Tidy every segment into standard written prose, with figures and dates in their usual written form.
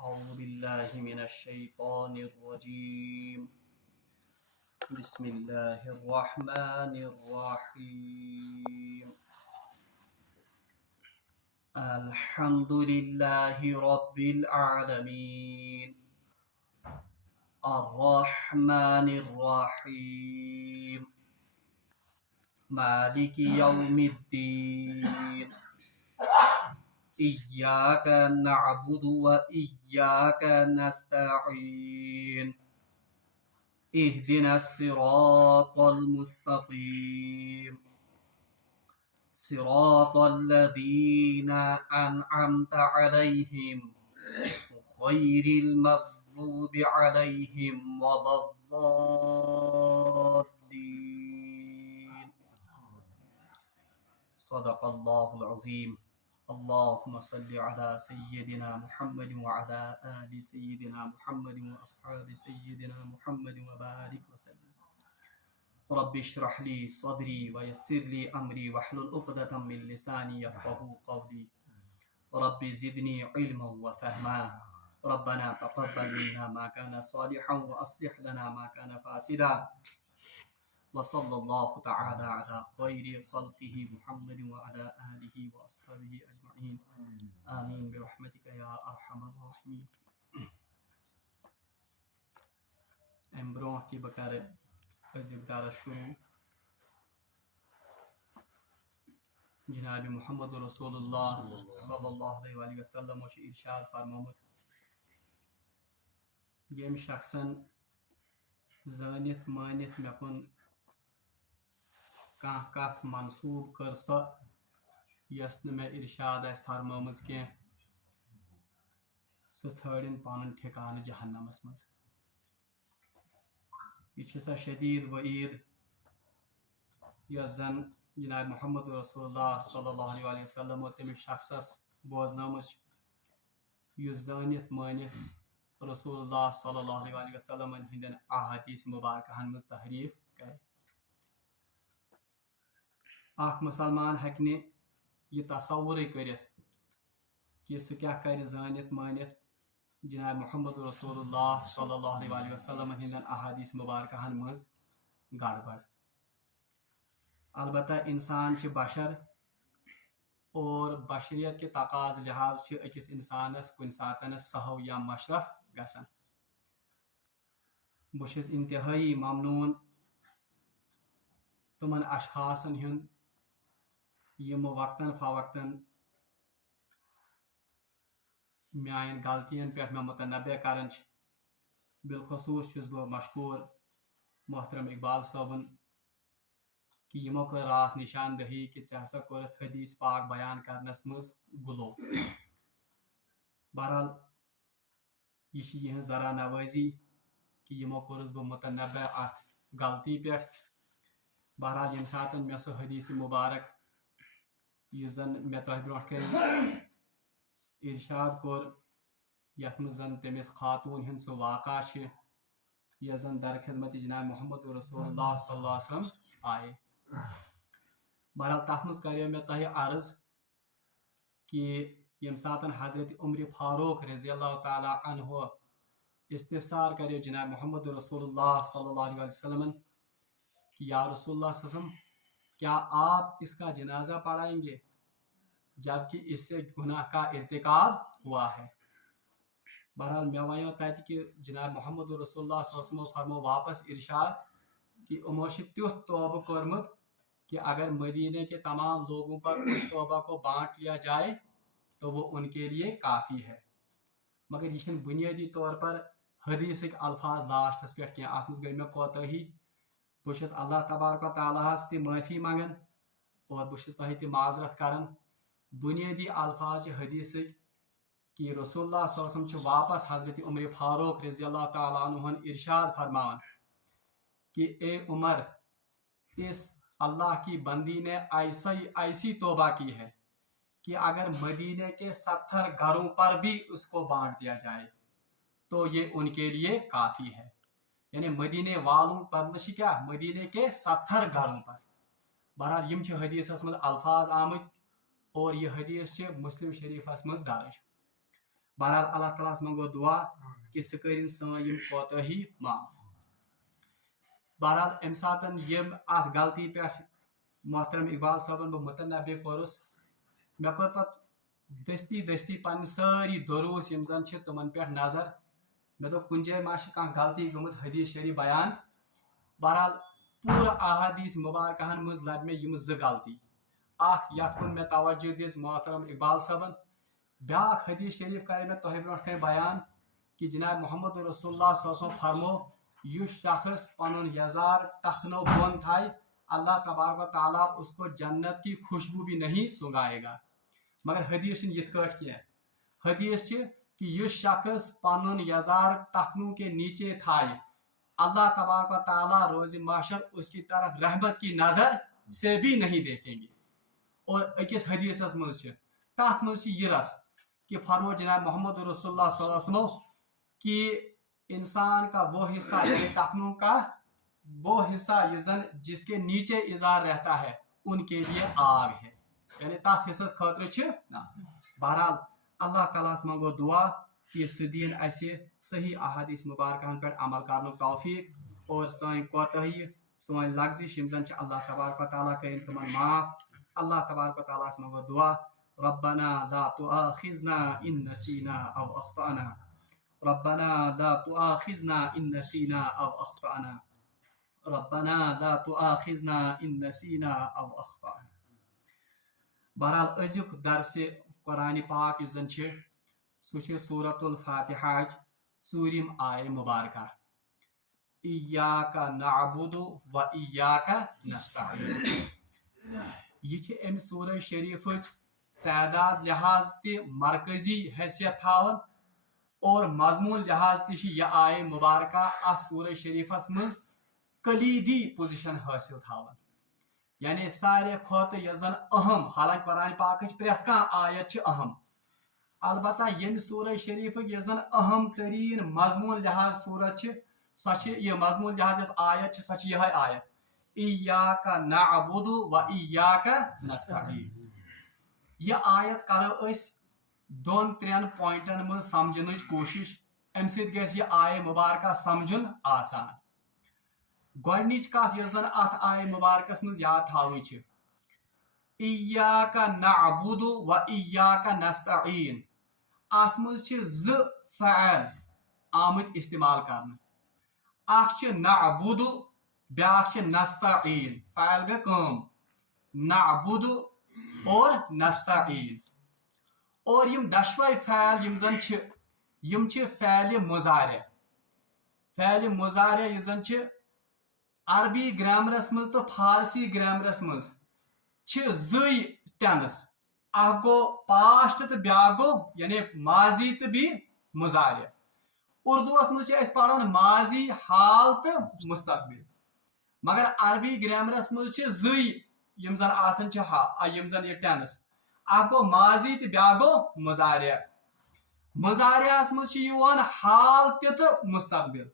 أعوذ بالله من الشيطان الرجيم. بسم الله الرحمن الرحيم. الحمد لله رب العالمين الرحمن الرحيم مالك يوم الدين إياك نعبد وإياك نستعين اهدنا الصراط المستقيم صراط الذين أنعمت عليهم غير المغضوب عليهم ولا الضالين. صدق الله العظيم. اللهم صل على سيدنا محمد وعلى آل سيدنا محمد وأصحاب سيدنا محمد وبارك وسلم. رب اشرح لي صدري ويسر لي أمري واحلل عقدة من لساني يفقهوا قولي. رب زدني علما وفهما. ربنا تقبل منا ما كان صالحا وأصلح لنا ما كان فاسدا. وصلى الله تعالى على خير خلقه محمد وعلى آله وأصحابه أجمعين. آمين برحمتك يا أرحم الراحمين. امبرون کی بکار عزیز دار شروع جناب محمد رسول اللہ صلی اللہ علیہ وآلہ وسلم ارشاد فرمومت یم شخصن زانت مانت مکن کان کت منصوب کر سو یس میں ارشاد اس فرمومز کی سو ژھاڑن پانن ٹھکان جہنمس مز. یہ سا شدید وعید یس زن جناب محمد رسول اللہ صلی اللہ علیہ وسلم اور تمس شخصس بوزنام یس زانت مانت رسول اللہ صلی اللہ علیہ وسلم ہندین احادیث مبارکہن مز تحریف کرے. اخ مسلمان ہیکہ یہ تصور کرت کہ سہ کیا کر زانت مانت جناب محمد رسول اللہ صلی اللہ علیہ وسلم ہندین احادیث مبارکہن مز گڑبڑ. البتہ انسان چھ بشر اور بشریت کے تقاض لحاظ چھ اکس انسانس کن ساتن سہو یا مشرف گسن. بہس انتہائی ممنون تمن اشخاصن ہند یم وقتاً فوقتاً میان غلطین پہ میں متنبع کران. بالخصوص چھس بہ مشکور محترم اقبال صٲبن کہ یمو کر رات نشان دہی کہ ژے ہسا کورتھ حدیث پاک بیان کرنس مز گلو. بہرحال یہ یہ ذرا نوازی کہ یمو کورس بہ متنبع ات غلطی پہ. بہرحال یم سات مے سہ حدیث مبارک یہ زن مے تہ برونٹ کن ارشاد کور یت مز زن تمس خاتون ہند سہ واقعہ چھ یہ زن در خدمت جناب محمد رسول اللہ صلی اللہ علیہ وسلم آئے. بہرحال تر مز کرے مے تہ عرض کہ یم سات حضرت عمر فاروق رضی اللہ تعالی عنہ استفسار کرے جناب محمد رسول اللہ صلی اللہ علیہ وسلم کہ یا رسول اللہ صلی اللہ علیہ وسلم کیا آپ اس کا جنازہ پڑھائیں گے جبکہ اس سے گناہ کا ارتکاب ہوا ہے. بہرحال میں ونو تت کہ جناب محمد رسول اللہ صلی اللہ علیہ وسلم فرمو واپس ارشاد کہ امو تیتھ توبہ کورمت کہ اگر مدینے کے تمام لوگوں پر اس توبہ کو بانٹ لیا جائے تو وہ ان کے لیے کافی ہے. مگر یہ بنیادی طور پر حدیث الفاظ لاسٹس پہ کی ات گئی مے کوتاہی. بہس اللہ تبارک و تعالیٰ تہ معافی منگان اور بہس تہ تہ معذرت کران. بنیادی الفاظ حدیث کہ رسول اللہ صلی اللہ علیہ وسلم واپس حضرت عمر فاروق رضی اللہ تعالیٰ عنہ ارشاد فرمان کہ اے عمر اس اللہ کی بندی نے ایسی توبہ کی ہے کہ اگر مدینے کے 70 گھروں پر بھی اس کو بانٹ دیا جائے تو یہ ان کے لیے کافی ہے. یعنی مدینے والوں بدل کیا مدینے کے 70 گھروں پر. بہرحال یم حدیثس مز الفاظ آمت اور یہ حدیث مسلم شریفس مز درج. बहरहाल अल्लाह ताला मंगो दुआ कि सह कर सन कोताही माफ। बहरहाल अम सात अत गलती पे मोहतरम इकबाल साहबन बह मुतनबे कोरुस मे कोर पत दस्ती दस्ती पन सारी दुरूस यम जन तमन पे नजर मे दोप कुन जाय मा कह गलती गमज हदीस शरीफ बयान। बहरहाल पूरा अहादीस मुबारकहन मज लब मे यम ज गलती अख यथ कुन मे तवज्जो दिस मोहतरम इकबाल साहबन। ब्याक हदीस शरीफ करे मे तोह ब्रोट कन बयान कि जनाब मोहम्मद रसूलुल्लाह सल्लल्लाहु अलैहि वसल्लम फरमो युस शख्स पनुन यजार टखनो बोन थाय अल्लाह तबारक व तआला उसको जन्नत की खुशबू भी नहीं सुंगाएगा। मगर हदीस यथ कट क्या हदीस कि युस शख्स पनुन यजार टखनों के नीचे थाय अल्लाह तबारक व तआला रोज़ महशर उसकी तरफ रहमत की नजर से भी नहीं देखेंगे। और अकिस हदीस मज तथ मज यह रस कि फरमो जनाब मोहम्मद रसूलुल्लाह सल्लल्लाहु अलैहि वसल्लम कि इंसान का वो हिस्सा टखनों का वो हिस्सा जिसके नीचे इजार रहता है उनके लिए आग है, यानी तथ हिस्सस खतर बहरहाल अल्लाह ताला मंगो दुआ कि सुदीन असे सही अहादीस मुबारकन पे अमल करने तौफीक और सन कोताही सन लग्जिश अल्लाह तबारक व तआला करें तुमन माफ। अल्लाह तबारक व तआला मंगो दुआ रब्बना ला तुआखिजना इन नसीना अव अख्ताना रब्बना ला तुआखिजना इन नसीना अव अख्ताना रब्बना ला तुआखिजना इन नसीना अव अख्ताना। बहरहाल अजुक दरस कुरान पाक युस सह सूरतुल फातिहा चूरिम आय मुबारका इय्याका नअबुदु व इय्याका नस्तईन। यह अम सूरह शरीफ तादाद लिहाज ते मरकजी हैसियत थावन और मजमून लिहाज ते यह आय मुबारका अत सूरह शरीफस मज कलीदी पोजिशन हासिल थावन, यानी सारे खोत यजन अहम हालांकि कुरान पाक प्रेत कह आयत अहम अलबत्ता यम सूरह शरीफ यजन अहम तरीन मजमून लिहाज सूरत सच यह मजमून लिहाज आयत सच यह आयत इय्याका नअबुदु व इय्याका नस्तईन। यह आयत करो दोन त्रेन पॉइंटन में समझन कोशिश अम सह आय मुबारका समझुन आसान। गोडनिच कथ यन अत आय मुबारकस मज याद थावी इय्याका नअबुदु व इय्याका नस्तईन अत मज ज फ़अल आमत इस्तेमाल करने अख नअबुदु ब्याख नस्तईन फ़अल गई कम नअबुदु और नस्तईन और यम दशवै फ़अल यम जन यम फ़अल मुज़ारे यह जन अरबी ग्रामरस मज तो फारसी ग्रामरस मज जई टेंस अख गो पास्ट तो ब्या गो यानी माजी तो भी मुजारे। उर्दूस मज पढ़ान माजी हाल तो मुस्तकबिल मगर अरबी ग्रामरस मज जई यम जन आसन यम जन ये टेंस अख गो माजी तो ब्या गो मुजारे। मुजारियास मज हाल तो मुस्तकबिल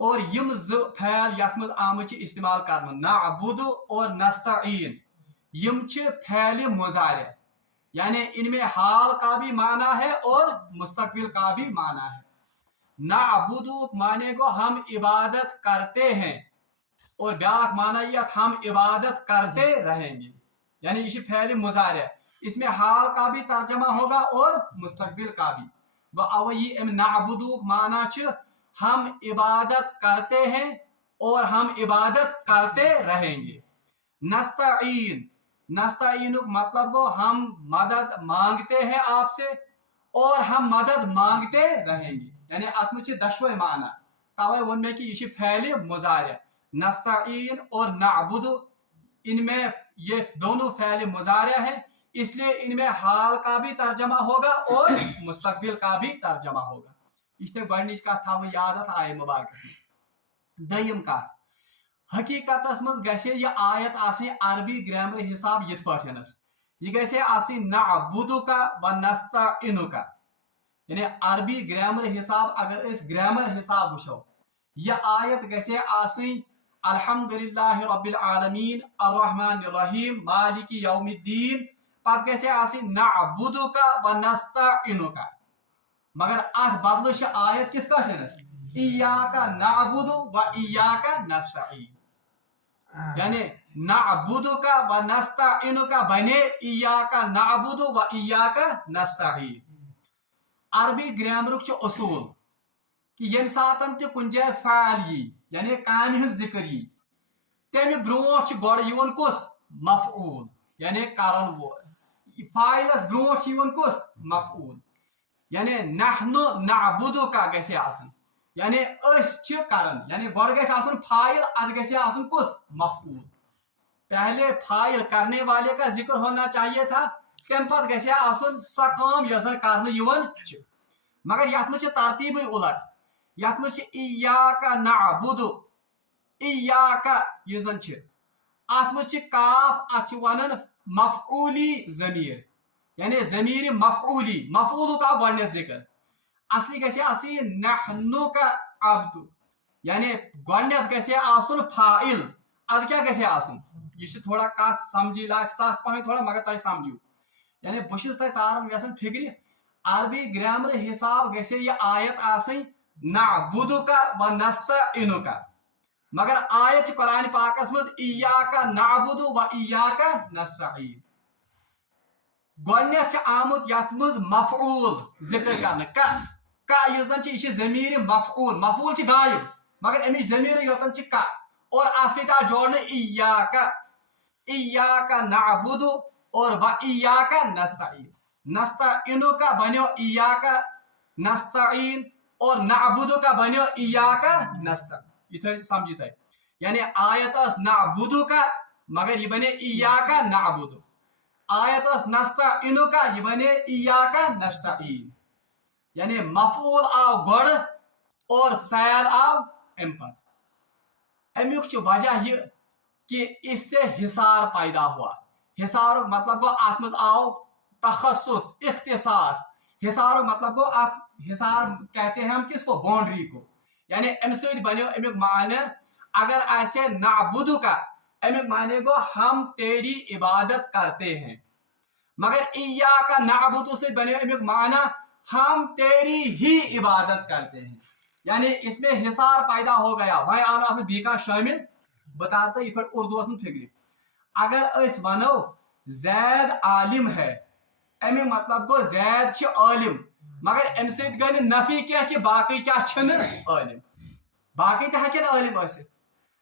और यम फ़अल यथ मज आमत इस्तेमाल कर नअबुदु और नस्तईन यम फ़अल मुज़ारे, यानी इनमें हाल का भी माना है और मुस्तकबिल का भी माना है। नअबुदु माने को हम इबादत करते हैं और ब्याख माना यह हम इबादत करते रहेंगे, यानी ये फ़अल मुज़ारे इसमें हाल का भी तर्जमा होगा और मुस्तकबिल का भी। वही नअबुदु माना हम इबादत करते हैं और हम इबादत करते रहेंगे। नस्तईन नस्तईन मतलब को हम मदद मांगते हैं आपसे और हम मदद मांगते रहेंगे, यानी अत दशवे माना तवे वो में कि ये फ़अल मुज़ारे नस्तईन और नअबुदु इनमें ये दोनों फ़अल मुज़ारे हैं, इसलिए इनमें हाल का भी तर्जमा होगा और मुस्तकबिल का भी तर्जमा होगा। इस गच कथ थो याद आय मुबारक दयम कथ हकीकत मज गह आयत अरबी ग्रामर हिसाब यथ पाठनस यह गह नअबुदु का व नस्तईनु का, यानी अरबी ग्रामर हिसाब अगर ग्रामर हिसाब वो यह आयत गह अल्हम्दुलिल्लाहि रब्बिल आलमीन अर्रहमानिर रहीम मालिकी यौमिद्दीन पत गसे आसिन नअबुदुका व नस्तईनुका मगर अथ बदल छ आयत किस कठनस इय्याका नअबुदु व इय्याका नस्तईन यानी नअबुदुका व नस्तईनुका बने इय्याका नअबुदु व इय्याका नस्तईन अरबी ग्रामरुक छ उसूल कि यम सातन ते कुन जाय फाल यी यानी काम हन जिक्र यी तमे ब्रोट छ गड यवन कुस मफऊल यानी कारण वो फाइलस ब्रोट यवन कुस मफऊल यानी नहनु नअबुदुका गसे आसन यानी अस छ कारण यानी गड गसे आसन फाइल अद गसे आसन कुस मफऊल पहले फाइल करने वाले का जिक्र होना चाहिए था तम पत गसे आसन सा काम यसन करने यवन छ मगर यथ में तरतीब उलट यथ में इय्याका नअबुदु इय्याका यजन छ अथ में काफ अथ वनन मफऊली ज़मीर यानी ज़मीर मफऊली मफऊल का गड जिक्र असली गसे आसी नहनु का अब्दु यानी गड गसे आसन फाइल अद क्या गसे आसन ये थोड़ा कथ समझी लाग सख पह थोड़ा मगर तुम समझू यानी बहुत तारन यसन फिक्र अरबी ग्रामर हिसाब गसे ये आयत आसई नअबुदुका व नस्तईनुका मगर आयत कुरान पाकस मज इय्याका नअबुदु व इय्याका नस्तईन गड आमुत यथ मज मफऊल जिक्र करने का यजन यह ज़मीर मफऊल मफऊल गायब मगर अमिच ज़मीर योतन का और अत जोड़ने इय्याका इय्याका नअबुदु और व इय्याका नस्तईन नस्तईनुका बनो इय्याका नस्तईन और नअबुदुका बनो इय्याका नस्तईन ये समझी थे यानी आयत नअबुदुका मगर ये बने इय्याका नअबुदु आयत नस्तईनुका ये बने इय्याका नस्तईन यानी मफऊल आव गड और फैल आव अम पत अमुक वजह यह कि इससे हिसार पैदा हुआ हिसार मतलब गो अत मज आव तखस्सुस इख्तिसास हिसार मतलब गो आप हिसार कहते हैं हम किसको बाउंड्री को यानी अम बनो अमुक माने अगर ऐसे नअबुदुका अमुक माने गो हम तेरी इबादत करते हैं मगर इय्याका नअबुदु से बने अमुक माना हम तेरी ही इबादत करते हैं यानी इसमें हिसार पैदा हो गया भाई आपने बी का शामिल बताता ये उर्दू फिक्र अगर अस वनो जैद आलिम है अमे मतलब गो जैद आलिम मगर अम गई नफी क्या कि बाकी क्या आलिम बाकी तो हेकन आलिम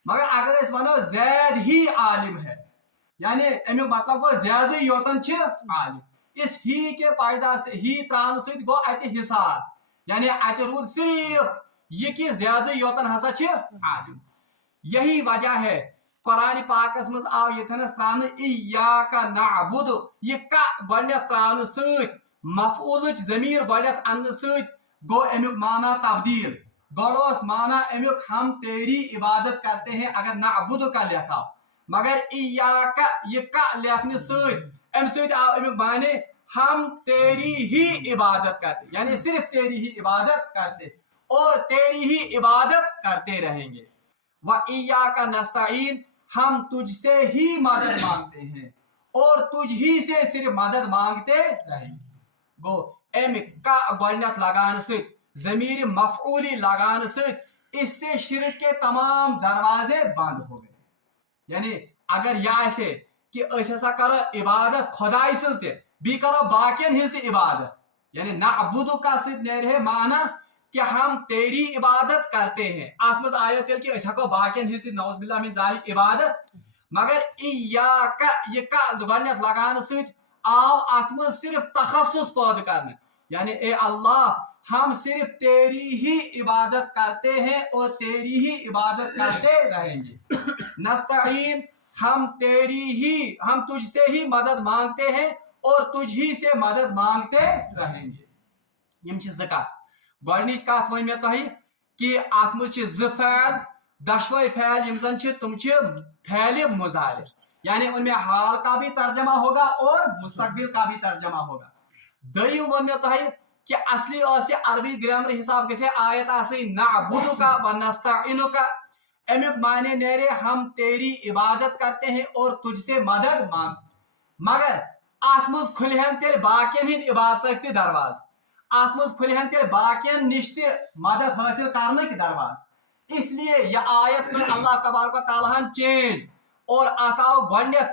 मगर अगर अस वनो जैद ही आलिम है यानी अमुक मतलब गो ज्यादा योतन आलिम इस ही के पैदा से ही त्रान सत गो अत हिसार यानी अत रूद सिर्फ ये कि ज्यादा योतन हसा आलिम यही वजह है कुरान पाकस मज आव यथनस त्रान इय्याका नअबुदु ये का गड त्रान सत मफऊल ज़मीर गड अन्न सत गो अमुक माना तब्दील गडोस माना अमुक हम तेरी इबादत करते हैं अगर नअबुदु का लिखा मगर इय्याका ये का लिखने सत अम सत आव अमुक माने हम तेरी ही इबादत करते यानी सिर्फ तेरी ही इबादत करते और तेरी ही इबादत करते रहेंगे व इय्याका नस्तईन हम तुझसे ही मदद मांगते हैं और तुझ ही से सिर्फ मदद मांगते रहेंगे गो एम का गडनत लगान सत ज़मीर मफऊली लगान सत इससे शिरक के तमाम दरवाजे बंद हो गए यानी अगर यह ऐसे कि ऐसा करो इबादत खुदाई से भी करो बाकियन हिज इबादत यानी नअबुदु का सिद्ध नेरे माना कि हम तेरी इबादत करते हैं आत्मज आयो तेल कि ऐसा को बाकियन हिज नौजुबिल्लाह मिन जालिक इबादत मगर इय्याका ये का गडनत लगान सत आओ आत्मज सिर्फ तखस्सुस पैदा करना यानी ए अल्लाह हम सिर्फ तेरी ही इबादत करते हैं और तेरी ही इबादत करते रहेंगे नस्तईन हम तुझसे ही मदद मांगते हैं और तुझ ही से मदद मांगते रहेंगे यम ज़कत गडनिच कथ वन मे तोह कि अत मज ज फैल दशवई फैल यम जन तुम फैल मुजारिर यानी उनमें हाल का भी तर्जमा होगा और मुस्तकबिल का भी तर्जमा होगा दयु वन मे तोह कि असली अरबी ग्रामर हिसाब गसे आयत आसी नअबुदुका व नस्तईनुका अमुक माने नेरे हम तेरी इबादत करते हैं और तुझसे मदद मांग मगर ات मज खुलहन तेल बाकियन हिंद इबादत ते दरवाज, ات मज खुलहन तेल बाकियन निश ते मदद हासिल करने के दरवाज। इसलिए यह आयत में अल्लाह तबारक व तआला चेंज और अताव गणित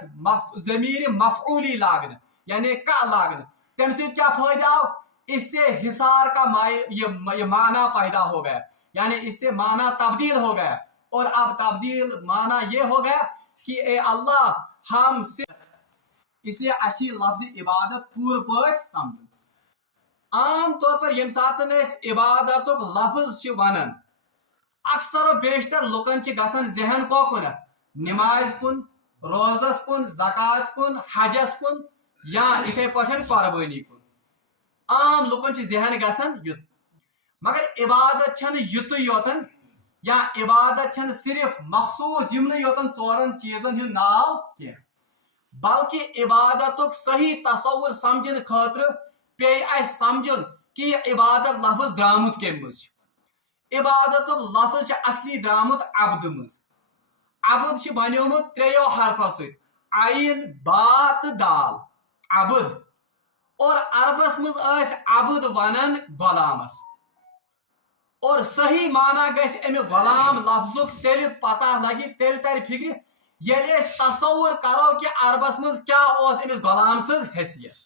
जमीर मफऊली लागन यानी का लागन। तम से क्या फायदा आओ, इससे हिसार का ये माना पैदा हो गया, यानी इससे माना तब्दील हो गया। और अब तब्दील माना ये हो गया कि ए अल्लाह हम से, इसलिए अच्छी लफ्ज इबादत पूर पट समझ। आम तौर पर यम सातन इबादत लफ्ज वनान, अक्सर बेशतर लुकन गसन जहन कोकुन नमाज कुन, रोजस कुन, ज़कात कुन, हजस कुन या इथे पठन कुर्बानी कुन। आम लुकन जहन गसन युत, मगर इबादत युत योतन या इबादत सिर्फ मखसूस यमन योतन चोरन चीजन हिंद नाव कह, बल्कि इबादत सही तसव्वुर समझन खतर पे समझन कि यह इबादत लफ्ज द्रामुत कम मज। इबादत लफ्ज असली द्रामुत अब्द मज। अब्द बन्योमुत त्रेयो हरफो सत, आइन बा तो दाल, अब्द। और अरबस मज अब्द वनान गुलामस, और सही माना गस अमि गुलाम लफ्जुक तेल पता लगी, तेल तर फिक्र ये तसव्वुर करो कि अरबस मज क्या अमिस गुलाम सज हैसियत।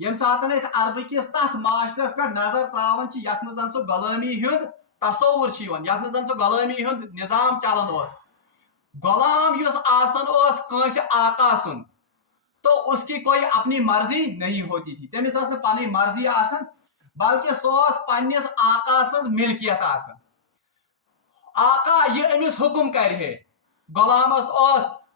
यम सातन अरब किस तथ माशरस पे नजर त्रावन यथ मज सो गुलामी हुंद तसव्वुर यथ मज सो गुलामी हुंद निजाम चलान। गुलाम युस आसन कांसे आका सुन, तो उसकी कोई अपनी मर्जी नहीं होती थी, तमिस पनी मर्जी आसन, बल्कि सह पन्निस आका सज मिल्कियत आसन। आका ये अमिस हुक्म करे, गुलामस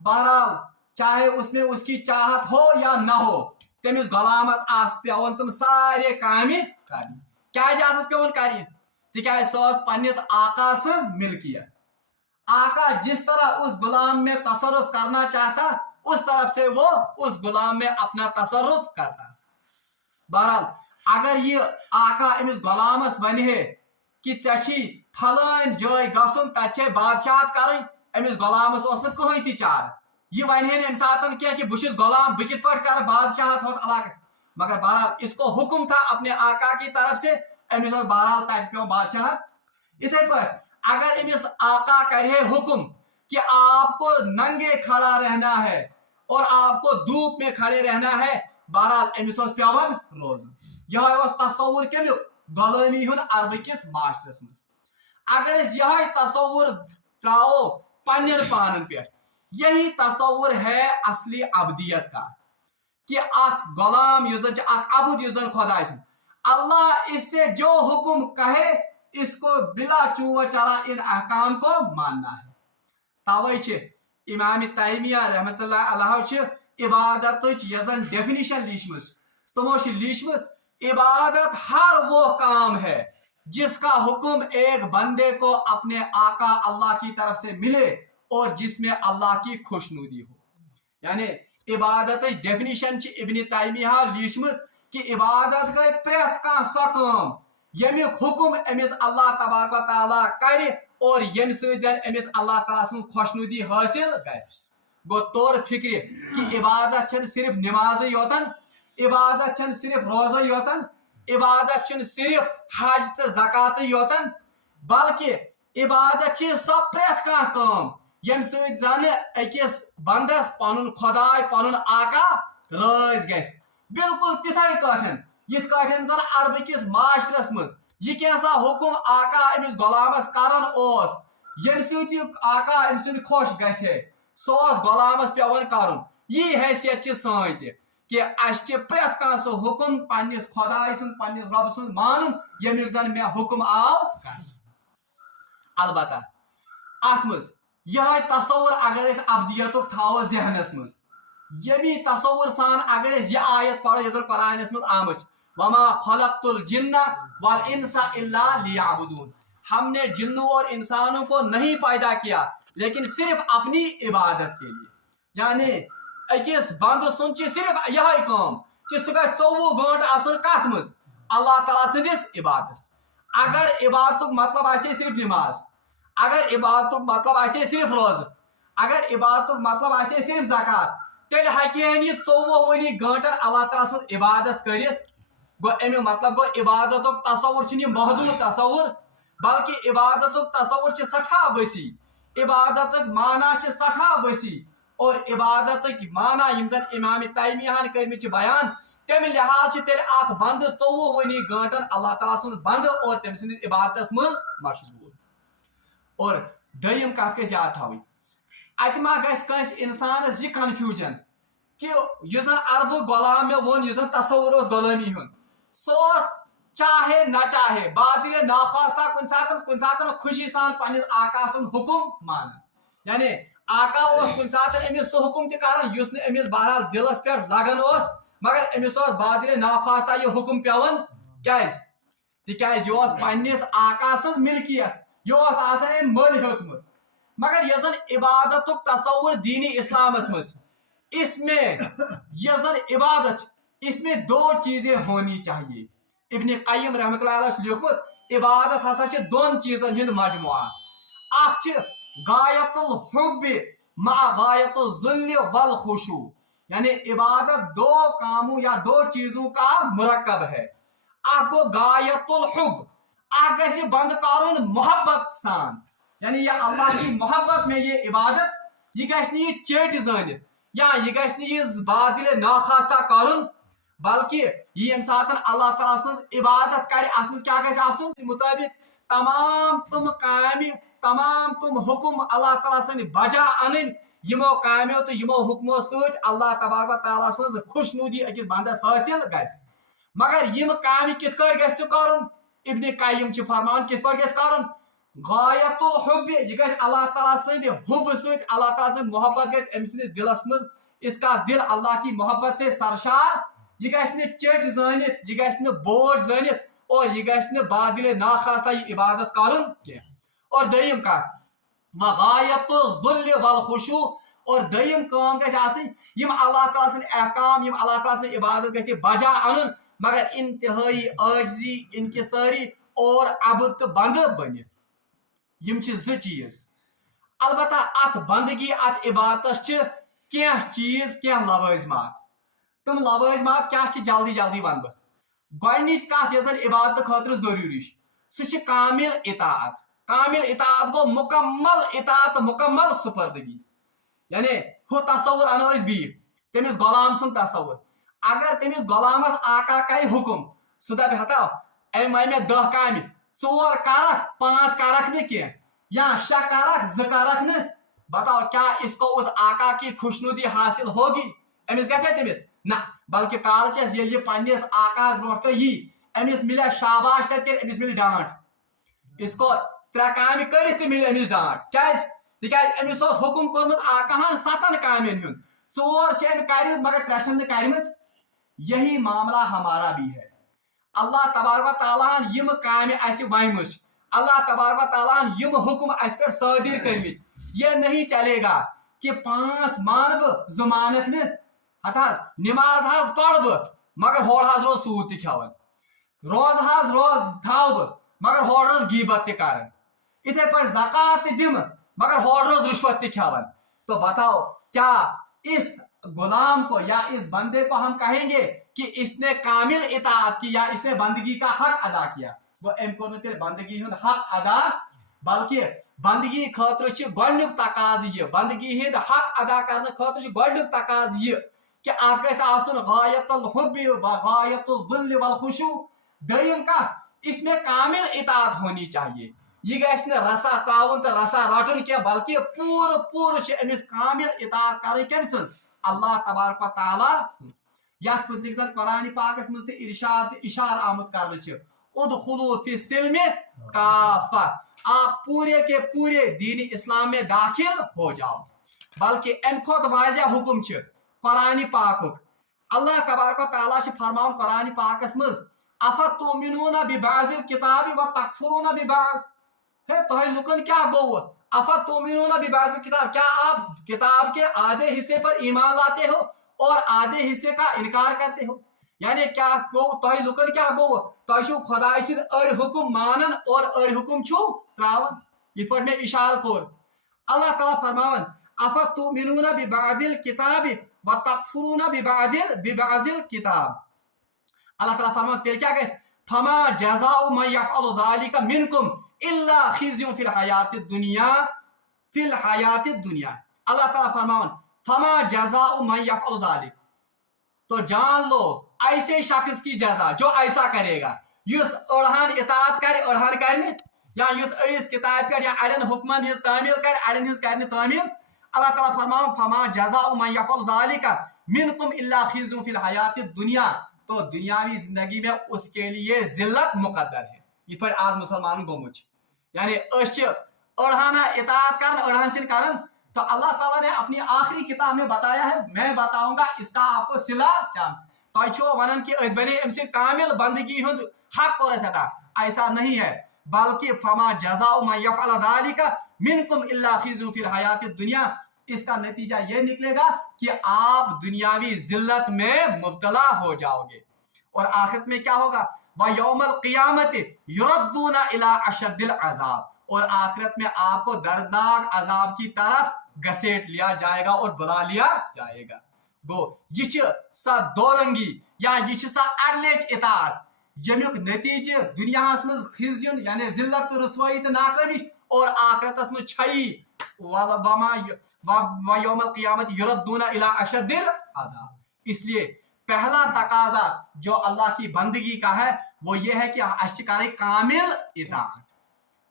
बहरहाल चाहे उसमें उसकी चाहत हो या न हो, तमिस गुलामस पेवन तुम सारे कामि करनी। क्या पेवन कर, तिक सह पन्निस आका सज मिल्कियत। आका जिस तरह उस गुलाम में तसरुफ करना चाहता, उस तरफ से वो उस गुलाम में अपना तसरुफ करता। बहरहाल अगर ये आका अमिस गुलामस वन है कि ची फलान जय गसन तथे बादशाहत कर, अमिस गुलामस कहीं ती चार, यह वन अम सातन क्या कि बुश गुलाम बह कित कर बादशाहत होत इलाक, मगर बहरहाल इसको हुक्म था अपने आका की तरफ से, अमिस बहरहाल तक पे बादशाहत। इथे पर अगर अमिस आका करे हुक्म कि आपको नंगे खड़ा रहना है और आपको धूप में खड़े रहना है, बहरहाल अमिस पेवन रोज। यह तसव्वुर कमु गुलामी हुन अरब किस माशरस मज। अगर यह तसव्वुर त्राओ पन्न पानन पे, यही तसव्वुर है असली अब्दियत का कि गुलाम अबुद युजन खुदा अल्लाह इससे जो हुक्म कहे इसको बिला चूवा चला इन अहकाम को मानना है। तवे इमाम तैमिया रहमतुल्लाह अलैह इबादत यजन डेफिनेशन लिखम, तमो लिखम इबादत हर वो काम है जिसका हुक्म एक बंदे को अपने आका अल्लाह की तरफ से मिले और जिसमें अल्लाह की खुशनुदी हो। यानी इबादत डेफिनेशन इब्न तैमिया लिखम कि इबादत गई प्रेत का सो काम यमिक हुक्म अमिस अल्लाह तबारक व तआला करे और यम अमिस अल्लाह तआला सं खुशनुदी हासिल गो। तौर फिक्र कि इबादत सिर्फ नमाज योतन, इबादत सिर्फ रोजा योतन, इबादत सिर्फ हज तो ज़कात योतन, बल्कि इबादत सब प्रेत का काम यम जन अकिस बंदस पनुन खुदाय पनुन आका राज गस। बिल्कुल तिथै काठन यथ काठन जन अरब किस माशरस मज यह कैसा हुक्म आका अमिस गुलामस करन ओस, यम सत आका अम सद खुश गसे, सो गुलामस पेवन करन। यह हैसियत सान कि अस प्रेत कह सो हुक्म पन्निस खुदाय सुन पन्निस रब सुन मानुन यमिक जन मे हुक्म आव कर। अलबत्ता अत मज यह तसव्वुर अगर अब्दियत थो जहनस मज, यमी तसव्वुर सान अगर यह आयत पढ़ो यह कुरानस मज आम वमा खलक़तुल जिन्ना वल इंसा इल्ला लियअबुदून, हमने जिन्नों और इंसानों को नहीं पैदा किया लेकिन सिर्फ अपनी इबादत के लिए। यानी अकिस बंद सुन सिर्फ यह काम कि सह 24 घंटे आसन कथ मज अल्लाह ताला सदिस इबादत। अगर इबादत मतलब आसे सिर्फ नमाज, अगर इबादत मतलब आसे सिर्फ रोज़, अगर इबादत मतलब आसे सिर्फ ज़कात, تیل ہکین یہ 24 ؤری گھنٹن اللہ تعالیٰ سن عبادت کرت گو امی مطلب گو عبادت تصور چھ محدود تصور بلکہ عبادت تصور چھ سٹھا وسیع عبادت معنی چھ سٹھا وسیع اور عبادت معنی یم زن امام تیمیہ کرمت بیان تمہ لحاظ تیل اخ بند 24 ؤری گھنٹن اللہ تعالیٰ سن بند اور تم سند عبادت مز مشغول اور دیم کت گھس یاد تھوی ات ما گھس کنس انسانس یہ کنفیوژن کہ یہ زن عرب غلام میں ون یہ زن تصور اس غلامی ہن سوس چاہے نہ چاہے بادل ناخواستہ کن سات خوشی سان پنس آقا سن حکم مان یعنی آقا اس کن سات امس سہ حکم تران اس امس بہرحال دلس پہ لگان مگر امس بادل ناخواستہ یہ حکم پیون تکیاز یہ پنس آقا سن ملکیت یہ آسان مل ہیوتمت مگر یہ زن عبادت تصور دین اسلامس مز اس میں یہ زن عبادت اس میں 2 چیزیں ہونی چاہیے ابن قیم رحمۃ اللہ علیہ لکھمت عبادت ہسا چھ 2 چیزن ہند مجموعہ اخ چھ غایت الحب مع غایت الذل والخشوع یعنی عبادت 2 کاموں یا 2 چیزوں کا مرکب ہے اخ گو غایت الحب اخ گژھِ بند کرن محبت سان یعنی یہ اللہ کی محبت میں یہ عبادت یہ گژھِ نہٕ یہ چیٹ زٲنِتھ یا یہ گژھِ نہٕ یہ بادل ناخواستہ کرن بلکہ یہ یم ساتن اللہ تعالیٰ سن عبادت کر ات مز کیا گژھِ آسن مطابق تمام تم کامہ تمام تم حکم اللہ تعالیٰ سن بجا ان یمو کامیو تو یمو حکمو ست اللہ تبارک و تعالیٰ سن خوشنودی اکس بندس حاصل گژھِ مگر یم کامہ کت پٲٹھۍ گژھِ کرن ابن قیم چھ فرمان کت پٲٹھۍ گژھِ کرن غایت الحب یہ گژھِ اللہ تعالیٰ سند حب ست اللہ تعالیٰ سن محبت گژھِ ام سندس دلس مز اس کا دل اللہ کی محبت سے سرشار یہ گژھِ نہٕ چٹ زٲنِتھ یہ گژھِ نہٕ بوڑ زٲنِتھ اور یہ گژھِ نہٕ بادل ناخواستہ یہ عبادت کرن کینٛہہ اور دوٚیِم کتھ وغایت الذل والخشوع اور دوٚیِم کٲم گژھِ آسٕنۍ یم اللہ تعالیٰ سٕنٛدۍ احکام یم اللہ تعالیٰ سٕنٛز عبادت گژھِ بجا انُن مگر انتہٲیی عاجزی انکساری اور عبد تہٕ بندٕ بنِتھ یم چھ 2 چیز البتہ ات بندگی ات عبادتس چھ کینٛہہ چیز کینٛہہ لوازمات تم لوازمات کیا جلدی جلدی ون گۄڈنِچ کتھ یۄس زن عبادت خاطر ضروری سہ چھ کامل اطاعت گو مکمل اطاعت مکمل سپردگی یعنی ہو تصور انو اس بیٖٹھ تمس غلام سن تصور اگر تمس غلامس آقا کرِ حکم سہ دپہ ہتا ام ون مے 10 کامہ 4 کرکھ 5 کرکھ نہ کینٛہہ یا 6 کرکھ 2 کرکھ نہ بتاؤ کیا اس کو اس آقا کی خوشنودی حاصل ہوگی امس گژھِ تمس نہ بلکہ کالچس یل یہ پنس آقاس برونٹ یی امس ملے شاباش تر امس مل ڈانٹ اس کو 3 کامہ کرتھ تہ مل امس ڈانٹ تکیاز امس حکم کورمت آقاہن 7 کامین ہند 4 چھ ام کرمژ مگر 3 چھنہ کرمژ یہی معاملہ ہمارا بھی ہے اللہ تبارک و تعالیٰ یم کامہ اس ونمژ اللہ تبارک و تعالیٰ یم حکم اس پر صادر کرمت یہ نہیں چلے گا کہ 5 مان بہ 2 مانکھ نہ ہتاس نماز حض پڑھ بہ مگر ہور حض روز سود تہ کھیون روز حض روز تھاو بہ مگر ہور روز غیبت تہ کرن اتھے پٲٹھۍ زکات تہ دم مگر ہور روز رشوت تہ کھیون تو بتاؤ کیا اس غلام کو یا اس بندے کو ہم کہیں گے کہ اس نے کامل اطاعت کی یا اس نے بندگی کا حق ادا کیا وہ ام کو تیل بندگی ہند حق ادا بلکہ بندگی خاطر گۄڈنیُک تقاض یہ بندگی ہند حق ادا کرنے خاطر گۄڈنیُک تقاض یہ کہ آپ گژھِ آسُن غایت الحب و غایت الذل والخشوع دوٚیِم کتھ اس میں کامل اطاعت ہونی چاہیے یہ گژھِ نہٕ رسا تراوُن تہٕ رسا رٹُن کینٛہہ بلکہ پوٗرٕ چھِ أمِس کامل اطاعت کرٕنۍ کٔمۍ سٕنٛز اللہ تبارک و تعالیٰ سٕنٛز یتھ متعلق زن قرآن پاکس مز تہ ارشاد اشارہ آمت کرنے ادخلوا فی السلم کافہ آپ پورے کے پورے دین اسلام میں داخل ہو جاؤ بلکہ ام کھت واضح حکم قرآن پاک اللہ تبارک و تعالیٰ فرمان قرآن پاکس مز افتؤمنون ببعض الکتاب وتکفرون ببعض ہے تہ لکن کیا گو افتؤمنون ببعض الکتاب کیا آپ کتاب کے آدھے حصے پر ایمان لاتے ہو اور آدھے حصے کا انکار کرتے ہو یعنی کیا گو تہ لکن کیا گو تہ چھو خدائے سند اڑ حکم مانن اور اڑ حکم چھو تراون یہ پٹ میں اشارہ کور اللہ تعالیٰ فرماون افتؤمنون ببعض الکتاب वतकफुरून बिबादिल किताब। अल्लाह ताला फरमान तेल क्या गैस फमा जज़ाउ मन यफ़अलु ज़ालिका मिनकुम इल्ला खिज़्युन फिल हयातिद दुनिया। अल्लाह ताला फरमान फमा जज़ाउ मन यफ़अलु ज़ालिक, तो जान लो ऐसे शख्स की जजा जो ऐसा करेगा, युस अड़हन इताअत करे अड़हन करने, या युस अड़िस किताब पे या अड़न हुक्मन हिज तामील करे अड़न हिज करने तामील। अल्लाह ताला फरमान फमा जज़ाउ मन यफ़अलु ज़ालिका मिनकुम इल्ला खिज़्युन फिल हयातिद दुनिया, तो दुनियावी जिंदगी में उसके लिए जिल्लत मुकद्दर है। इस पर आज मुसलमान गोमुच यानी अड़हाना इताअत कर अड़हन छिन करन, तो अल्लाह ताला ने अपनी आखिरी किताब में बताया है, मैं बताऊंगा इसका आपको सिला क्या। तो वन कि बने अमि कामिल बंदगी हुंद हक और अदा, ऐसा नहीं है, बल्कि फमा जज़ाउ मन यफ़अल ज़ालिका मिनकुम इल्ला खिज़्युन फिल हयातिद दुनिया, इसका नतीजा ये निकलेगा कि आप दुनियावी जिल्लत में मुब्तला हो जाओगे और आखिरत में क्या होगा, व यौमल क़ियामत युरद्दूना इला अशद्दिल अज़ाब, और आखिरत में आपको दर्दनाक अजाब की तरफ घसीट लिया जाएगा और बुला लिया जाएगा। गो यह सा दोरंगी या यह सा अड़लेच इताअत, यमुक नतीजे दुनिया में खिज़्युन यानी जिल्लत रुसवाई तो नाकामिश और आखिरतस में छई व यौमल क़ियामत युरद्दूना इला अशद्दिल अज़ाब। इसलिए पहला तकाजा जो अल्लाह की बंदगी का है वो ये है कि अस करे कामिल इताअत।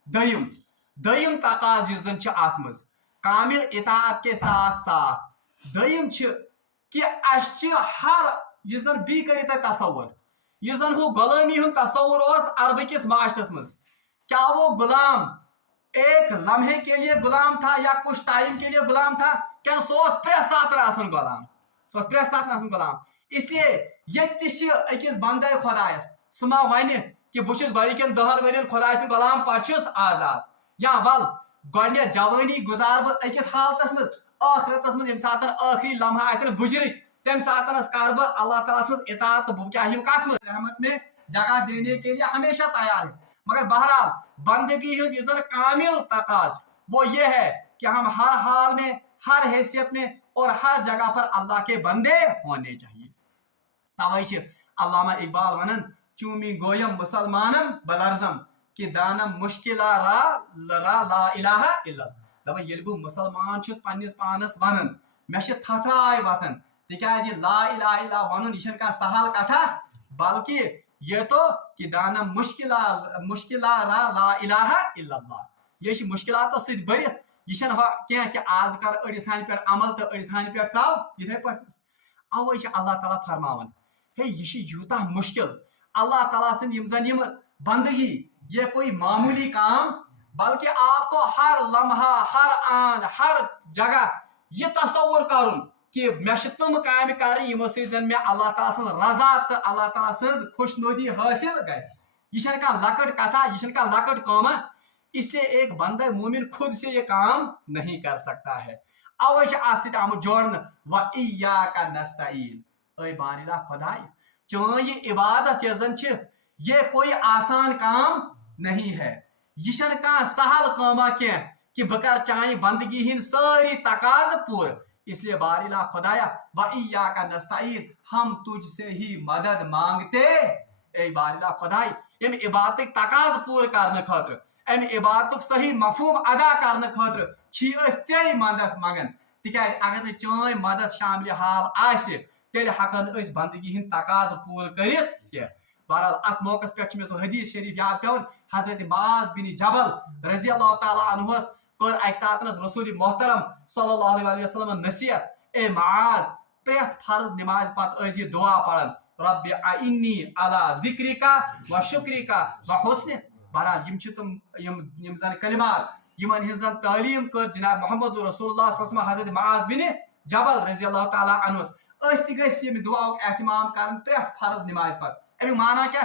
दयम तकाज युस जन अत मज कामिल इताअत के साथ साथ दयम कि अस हर युस जन बी करित तसव्वुर युस जन हु गुलामी हुन तसव्वुर ओस अरब किस माशरस मज, क्या वो गुलाम एक लम्हे के लिए गुलाम था या कुछ टाइम के लिए गुलाम था, क्या सो प्रेथ सात आसन गुलाम, सो प्रेथ सात आसन गुलाम। इसलिए ये अकिस बंदे खुदायस सह मा वन कि बहुत गन 10 वन खुदा सु गुलाम पस आजाद, या वल गो जवानी गुजार बह अकिस हालतस मज आखिरतस मज यम सात आखिरी लम्हा गुजर तम सात कर बह अल्लाह ताला सज इताअत बह क्या कत मज रहमत में जगह देने के लिए हमेशा तैयार है। मगर बहरहाल बंदगी हुन कामिल तकाज वो ये है कि हम हर हाल में हर हैसियत में और हर जगह पर अल्लाह के बंदे होने चाहिए। तवै अल्लामा इकबाल वनन चूमी गोयम मुसलमानम बलरजम कि दानम मुश्किला रा ला इलाहा इल्लल्लाह। दपन येल बह मुसलमान छुस पन्निस पानस वनन मे छ थथराय वथन, तिकाज ला इलाहा इल्लल्लाह वनुन यह का सहल कथा, बल्कि ये तो कि दानम मुश्किला रा ला इलाहा इल्लल्लाह, ये मुश्किलात सत भरित, यह क्या कि आज कर अड़िस हानि पे अमल तो अड़िस हानि पे त्राव इथे पे। अवै अल्लाह ताला फरमावन हे यह यूता मुश्किल, अल्लाह ताला सद यम बंदगी ये कोई मामूली काम, बल्कि आपको हर लम्हा हर आन हर जगह ये तस्वुर करुन कि मे तम काम कर यमो सद मे अल्लाह ताला सज रजा तो अल्लाह ताला सज खुशनुदी हासिल गई। यह कह लकट कथा, यह कह लकट काम, इसलिए एक बंदा मोमिन खुद से ये काम नहीं कर सकता है। अवश्य अत आमुत जोड़न व इय्याका नस्तईन, ऐ बारिला खुदाई चान ये इबादत ये कोई आसान काम नहीं है, यह कह सहल कामा क्या कि बह कर चाहे बंदगी हिंद सारी तकाज पूर। इसलिए बारिला खुदाया व इय्याका नस्तईन, हम तुझसे ही मदद मांगते। ए बारिला खुदाई यम इबादत तकाज पूर करने खातिर अम इबादत सही मफहूम अदा करने खातिर चे मदद मंगन, तिकाज अगर न चान मदद शामिल हाल आसे तेल हकन बंदगी हिंद तकाज पूर कर। बहरहाल अत मौके पे मे सह हदीस शरीफ याद पेवन, हजरत माज बिन जबल रजी अल्लाह ताला अन्हु कर अक सात रसूल मोहतरम सल्लल्लाहु अलैहि वसल्लम नसीहत, ए माज प्रेथ फर्ज नमाज पत दुआ पढ़न रब्बि अइन्नी अला ज़िक्रिका व शुक्रिका व हुस्न। बहरहाल यम जन कलिमात यमन हिंज तालीम कर जनाब मोहम्मद रसूलुल्लाह सल्लल्लाहु अलैहि वसल्लम हजरत माज बिन जबल रजी अल्लाह ताला अन्हु गम दुआ एहतमाम कर प्रेथ फर्ज नमाज पत। अमिक माना क्या,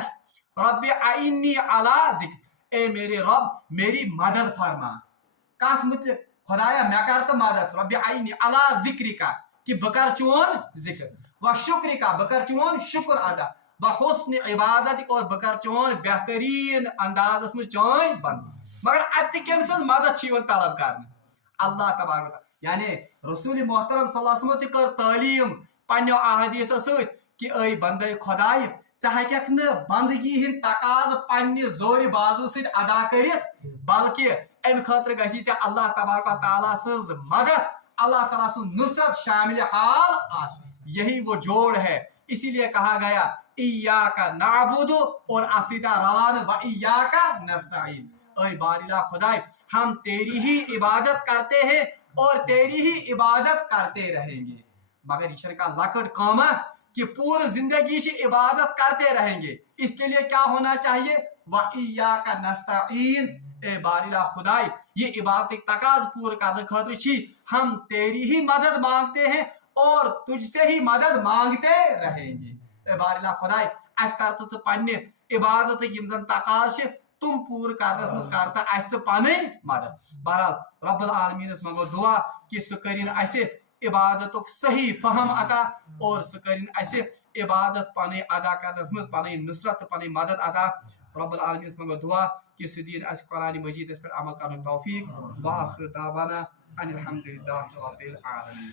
रब्बि अइन्नी अला ज़िक्र, ए मेरे रब मेरी मदद फरमा, कत मुतलिक खुदाया मे कर तो मदद, रब्बि अइन्नी अला ज़िक्रिका कि बह कर चोन जिक्र, व शुक्रिका बह कर चोन शुक्र अदा, व हुस्न इबादत और बह कर चोन बेहतरीन अंदाजस में चान बंद। मगर अत कम सज मदद तलब कर अल्लाह तबारक یعنی رسول محترم صلی اللہ علیہ وسلم کر تعلیم پنو احادیث ست کہ اے بندے خدائے ژٕ نہٕ بندگی ہند تقاض پنہ زور بازو ست ادا کرت بلکہ ام خاطر گژھی ژےٚ اللہ تبارک و تعالیٰ سٕنٛز مدد اللہ تعالیٰ سٕنٛز نصرت شامل حال آس یہی وہ جوڑ ہے اسی لیے کہا گیا ایاک نعبد اور عقیدہ رلان و ایاک نستعین اے باریلا خدائے ہم تیری ہی عبادت کرتے ہیں اور تیری ہی عبادت کرتے رہیں گے مگر یہ کا لکڑ کاما کہ پورا زندگی سے عبادت کرتے رہیں گے اس کے لیے کیا ہونا چاہیے وَإِيَّاكَ نَسْتَعِينُ اے باریلا خدائے یہ عبادت تقاض پور کرنے خاطر چھی ہم تیری ہی مدد مانگتے ہیں اور تجھ سے ہی مدد مانگتے رہیں گے اے باریلا خدائے اس کرتا ژٕ پننہِ عبادت یم زن تقاض تم پور کرنس مز کرتا اس پن مدد بہرحال رب العالمین منگو دعا کہ سہ کرن اس عبادت صحیح فہم عطا اور سہ کرن اس عبادت پن ادا کرنس مز پن نصرت پن مدد عطا رب العالمین منگو دعا کہ سہ دین اس قرآن مجید اس پر عمل کرنے توفیق واخر دعوانا ان الحمد للہ رب العالمین.